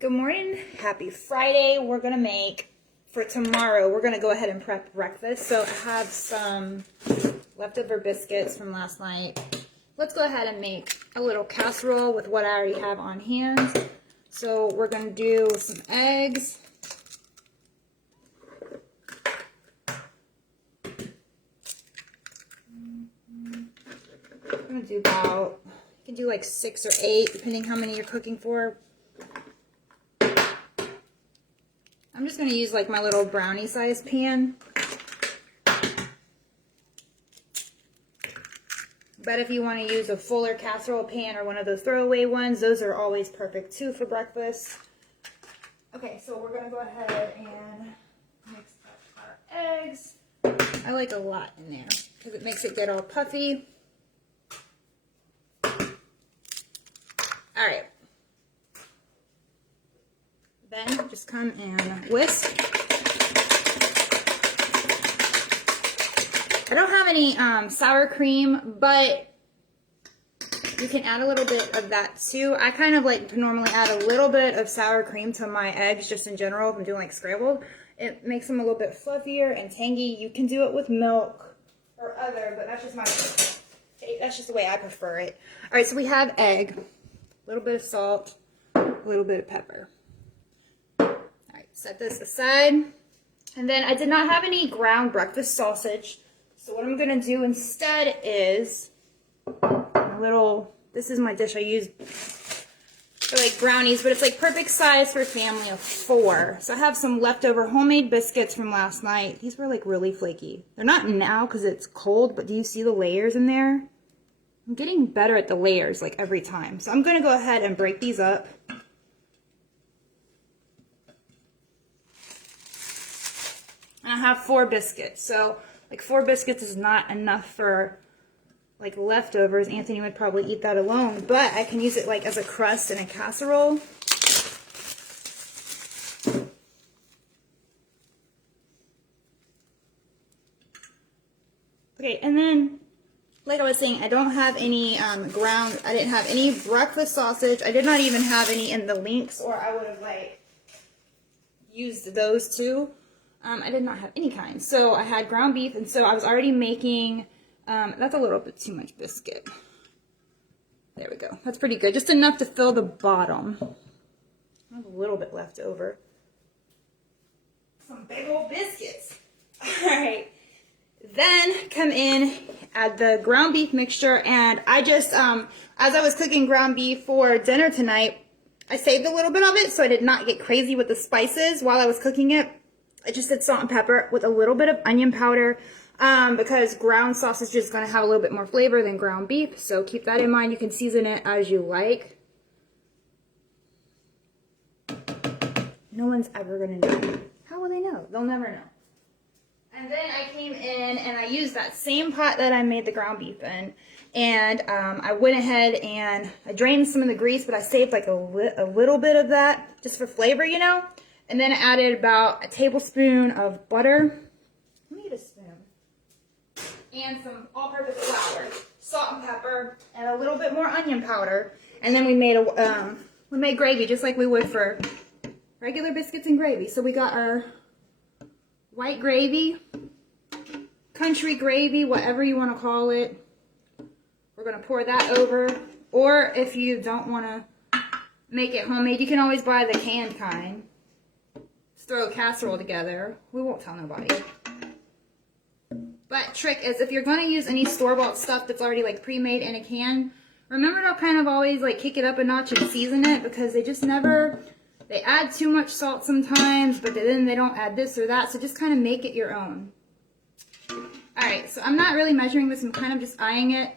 Good morning, happy Friday. We're gonna make, for tomorrow, we're gonna go ahead and prep breakfast. So I have some leftover biscuits from last night. Let's go ahead and make a little casserole with what I already have on hand. So we're gonna do some eggs. I'm gonna do about, you can do like 6 or 8, depending how many you're cooking for. I'm just going to use like my little brownie size pan. But if you want to use a fuller casserole pan or one of those throwaway ones, those are always perfect too for breakfast. Okay, so we're going to go ahead and mix up our eggs. I like a lot in there because it makes it get all puffy. All right. Then just come and whisk. I don't have any sour cream, but you can add a little bit of that too. I kind of like to normally add a little bit of sour cream to my eggs just in general if I'm doing like scrambled. It makes them a little bit fluffier and tangy. You can do it with milk or other, but that's just the way I prefer it. All right, so we have egg, a little bit of salt, a little bit of pepper. Set this aside. And then I did not have any ground breakfast sausage. So what I'm going to do instead is a little, this is my dish I use for like brownies, but it's like perfect size for a family of 4. So I have some leftover homemade biscuits from last night. These were like really flaky. They're not now because it's cold, but do you see the layers in there? I'm getting better at the layers like every time. So I'm going to go ahead and break these up. And I have 4 biscuits, so like 4 biscuits is not enough for like leftovers. Anthony would probably eat that alone, but I can use it like as a crust in a casserole. Okay, and then like I was saying, I don't have any ground, I didn't have any breakfast sausage. I did not even have any in the links, or I would have like used those too. I did not have any kind. So I had ground beef, and so I was already making, that's a little bit too much biscuit. There we go. That's pretty good. Just enough to fill the bottom. I have a little bit left over. Some big old biscuits. All right. Then come in, add the ground beef mixture, and I just, as I was cooking ground beef for dinner tonight, I saved a little bit of it so I did not get crazy with the spices while I was cooking it. I just did salt and pepper with a little bit of onion powder because ground sausage is going to have a little bit more flavor than ground beef. So keep that in mind. You can season it as you like. No one's ever going to know. How will they know? They'll never know. And then I came in and I used that same pot that I made the ground beef in. And I went ahead and I drained some of the grease, but I saved like a little bit of that just for flavor, you know. And then I added about a tablespoon of butter. Let me get a spoon. And some all-purpose flour, salt and pepper, and a little bit more onion powder. And then we made gravy just like we would for regular biscuits and gravy. So we got our white gravy, country gravy, whatever you want to call it. We're going to pour that over. Or if you don't want to make it homemade, you can always buy the canned kind. Throw a casserole together. We won't tell nobody. But trick is if you're going to use any store-bought stuff that's already like pre-made in a can, remember to kind of always like kick it up a notch and season it, because they just never, they add too much salt sometimes, but then they don't add this or that. So just kind of make it your own. Alright, so I'm not really measuring this. I'm kind of just eyeing it.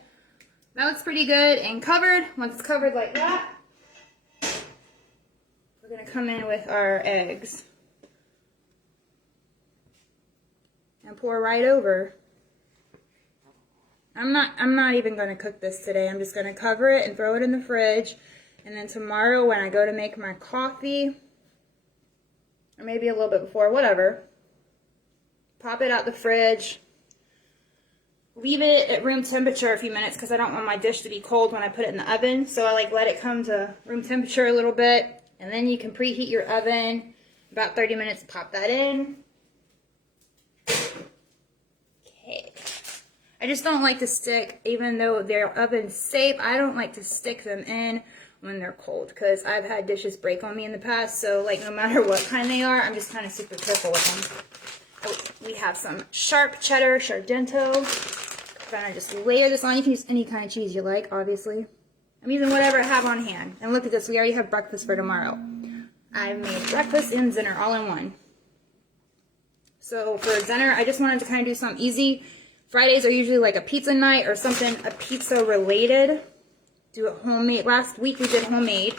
That looks pretty good and covered. Once it's covered like that, we're going to come in with our eggs. And pour right over. I'm not even going to cook this today. I'm just going to cover it and throw it in the fridge. And then tomorrow when I go to make my coffee, or maybe a little bit before, whatever, pop it out the fridge. Leave it at room temperature a few minutes because I don't want my dish to be cold when I put it in the oven. So I like let it come to room temperature a little bit And then you can preheat your oven about 30 minutes, pop that in. Okay. I just don't like to stick, even though they're oven safe, I don't like to stick them in when they're cold, because I've had dishes break on me in the past. So like no matter what kind they are, I'm just kind of super careful with them. Oh, we have some sharp cheddar, Sargento. I'm gonna just layer this on. You can use any kind of cheese you like, obviously. I'm using whatever I have on hand. And look at this, we already have breakfast for tomorrow. I've made breakfast and dinner all in one. So for dinner, I just wanted to kind of do something easy. Fridays are usually like a pizza night or something, a pizza related. Do it homemade. Last week we did homemade.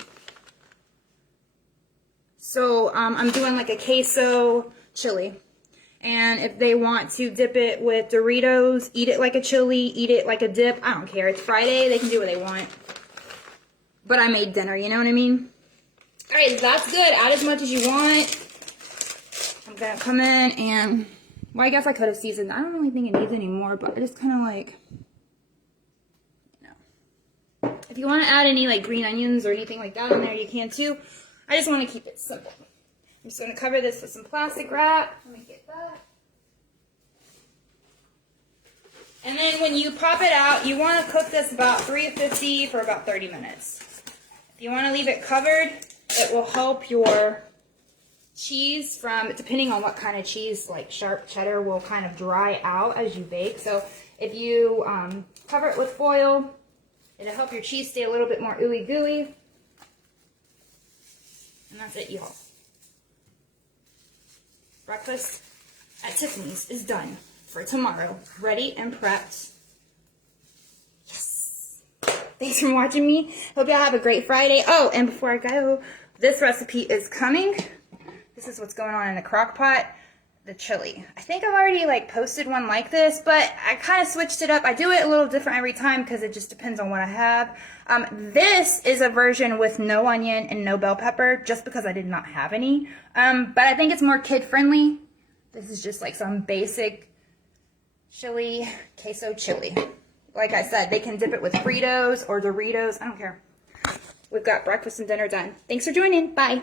So I'm doing like a queso chili. And if they want to dip it with Doritos, eat it like a chili, eat it like a dip, I don't care. It's Friday, they can do what they want. But I made dinner, you know what I mean? Alright, that's good. Add as much as you want. I'm gonna come in and, well, I guess I could have seasoned. I don't really think it needs any more, but I just kind of like, if you want to add any like green onions or anything like that in there, you can too. I just want to keep it simple. I'm just going to cover this with some plastic wrap. Let me get that. And then when you pop it out, you want to cook this about 350 for about 30 minutes. If you want to leave it covered, it will help your cheese from, depending on what kind of cheese, like sharp cheddar will kind of dry out as you bake. So if you cover it with foil, it'll help your cheese stay a little bit more ooey gooey. And that's it, y'all. Breakfast at Tiffany's is done for tomorrow. Ready and prepped. Yes. Thanks for watching me. Hope y'all have a great Friday. Oh, and before I go, this recipe is coming. This is what's going on in the crock pot. The chili. I think I've already like posted one like this, but I kind of switched it up. I do it a little different every time because it just depends on what I have. This is a version with no onion and no bell pepper, just because I did not have any. But I think it's more kid friendly. This is just like some basic chili, queso chili. Like I said, they can dip it with Fritos or Doritos. I don't care. We've got breakfast and dinner done. Thanks for joining. Bye.